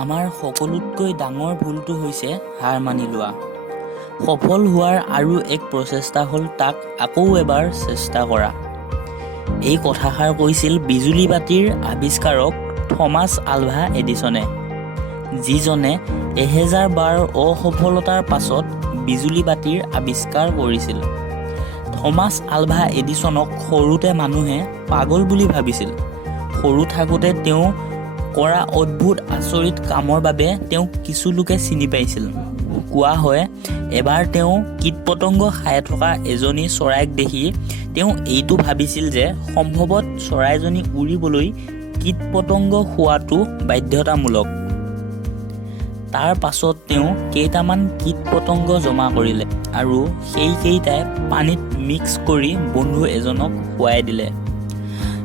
আমাৰ সকলোতকৈ ডাঙৰ ভুলটো হৈছে হাৰ মানি লোৱা। সফল হোৱাৰ আৰু এক প্ৰচেষ্টা হ'ল তাক আকৌ এবাৰ চেষ্টা কৰা। এই কথাষাৰ কৈছিল বিজুলী বাতিৰ আৱিষ্কাৰক থমাছ আলভা এডিছনে, যিজনে 1000 বাৰ অসফলতাৰ পাছত বিজুলী বাতিৰ আৱিষ্কাৰ কৰিছিল। থমাছ আলভা এডিছনক সৰুতে মানুহে পাগল বুলি ভাবিছিল। সৰু থাকোঁতে তেওঁ কৰা অদ্ভুত আচৰিত কামৰ বাবে তেওঁক কিছু লোকে চিনি পাইছিল। কোৱা হয়, এবাৰ তেওঁ কীট-পতংগ খাই থকা এজনী চৰাইক দেখি তেওঁ এইটো ভাবিছিল যে সম্ভৱত চৰাইজনী উৰিবলৈ কীট-পতংগ খোৱাটো বাধ্যতামূলক। তাৰ পাছত তেওঁ কেইটামান কীট-পতংগ জমা কৰিলে আৰু সেইকেইটাই পানীত মিক্স কৰি বন্ধু এজনক খুৱাই দিলে।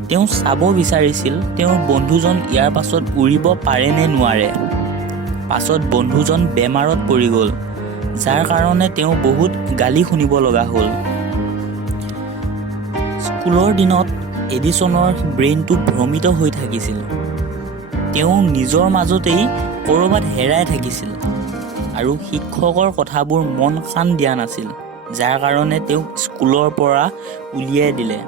তেওঁ চাব বিচাৰিছিল তেওঁৰ বন্ধুজন ইয়াৰ পাছত উৰিব পাৰে নে নোৱাৰে। পাছত বন্ধুজন বেমাৰত পৰি গ'ল, যাৰ কাৰণে তেওঁ বহুত গালি শুনিব লগা হ'ল। স্কুলৰ দিনত এডিছনৰ ব্ৰেইনটো ভ্ৰমিত হৈ থাকিছিল। তেওঁ নিজৰ মাজতেই ক'ৰবাত হেৰাই থাকিছিল আৰু শিক্ষকৰ কথাবোৰ মন কাণ দিয়া নাছিল, যাৰ কাৰণে তেওঁক স্কুলৰ পৰা উলিয়াই দিলে।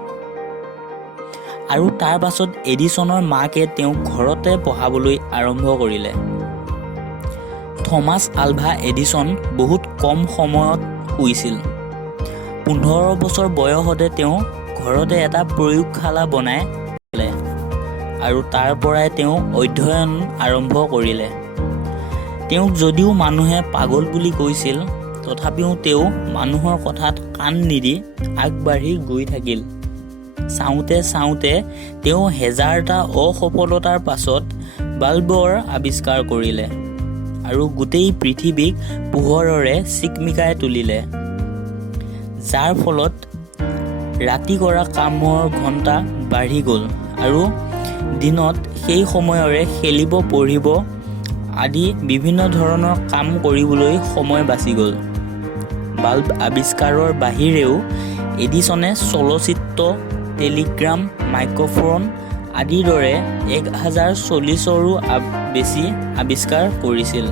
আৰু তাৰ পাছত এডিছনৰ মাকে তেওঁক ঘৰতে পঢ়াবলৈ আৰম্ভ কৰিলে। থমাছ আলভা এডিছন বহুত কম সময়ত শুইছিল। 15 বছৰ বয়সতে তেওঁ ঘৰতে এটা প্ৰয়োগশালা বনাই ল'লে আৰু তাৰ পৰাই তেওঁ অধ্যয়ন আৰম্ভ কৰিলে। তেওঁক যদিও মানুহে পাগল বুলি কৈছিল, তথাপিও তেওঁ মানুহৰ কথাত কাণ নিদি আগবাঢ়ি গৈ থাকিল। চাওঁতে চাওঁতে তেওঁ 1000টা অসফলতাৰ পাছত বাল্বৰ আৱিষ্কাৰ কৰিলে আৰু গোটেই পৃথিৱীক পোহৰেৰে চিকমিকাই তুলিলে, যাৰ ফলত ৰাতি কৰা কামৰ ঘণ্টা বাঢ়ি গ'ল আৰু দিনত সেই সময়ৰে খেলিব, পঢ়িব আদি বিভিন্ন ধৰণৰ কাম কৰিবলৈ সময় বাচি গ'ল। বাল্ব আৱিষ্কাৰৰ বাহিৰেও এডিছনে চলচ্চিত্ৰ, টেলিগ্ৰাম, মাইক্ৰফোন আদিৰ দৰে 1040ৰো বেছি আৱিষ্কাৰ কৰিছিল।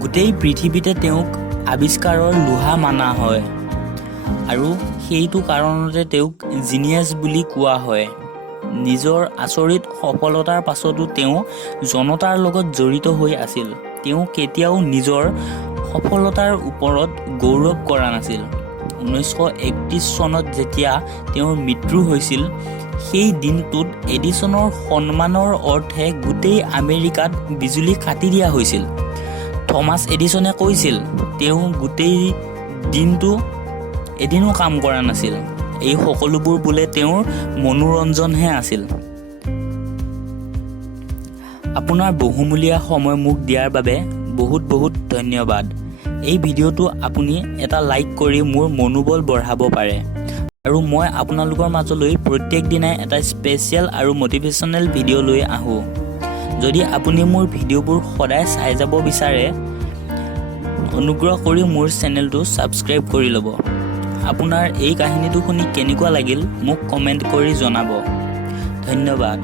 গোটেই পৃথিৱীতে তেওঁক আৱিষ্কাৰৰ লোহা মানা হয় আৰু সেইটো কাৰণতে তেওঁক জিনিয়াছ বুলি কোৱা হয়। নিজৰ আচৰিত সফলতাৰ পাছতো তেওঁ জনতাৰ লগত জড়িত হৈ আছিল। তেওঁ কেতিয়াও নিজৰ সফলতাৰ ওপৰত গৌৰৱ কৰা নাছিল। 1931 চনত যেতিয়া তেওঁৰ মৃত্যু হৈছিল, সেই দিনটোত এডিছনৰ সন্মানৰ অৰ্থে গোটেই আমেৰিকাত বিজুলী কাটি দিয়া হৈছিল। থমাছ এডিছনে কৈছিল, তেওঁ গোটেই দিনটো এদিনো কাম কৰা নাছিল। এই সকলোবোৰ বোলে তেওঁৰ মনোৰঞ্জনহে আছিল। আপোনাৰ বহুমূলীয়া সময় মোক দিয়াৰ বাবে বহুত বহুত ধন্যবাদ। এই ভিডিঅ'টো আপুনি এটা লাইক কৰি মোৰ মনোবল বঢ়াব পাৰে আৰু মই আপোনালোকৰ মাজলৈ প্ৰত্যেক দিনাই এটা স্পেচিয়েল আৰু মটিভেশ্যনেল ভিডিঅ' লৈ আহোঁ। যদি আপুনি মোৰ ভিডিঅ'বোৰ সদায় চাই যাব বিচাৰে, অনুগ্ৰহ কৰি মোৰ চেনেলটো ছাবস্ক্ৰাইব কৰি ল'ব। আপোনাৰ এই কাহিনীটো শুনি কেনেকুৱা লাগিল মোক কমেণ্ট কৰি জনাব। ধন্যবাদ।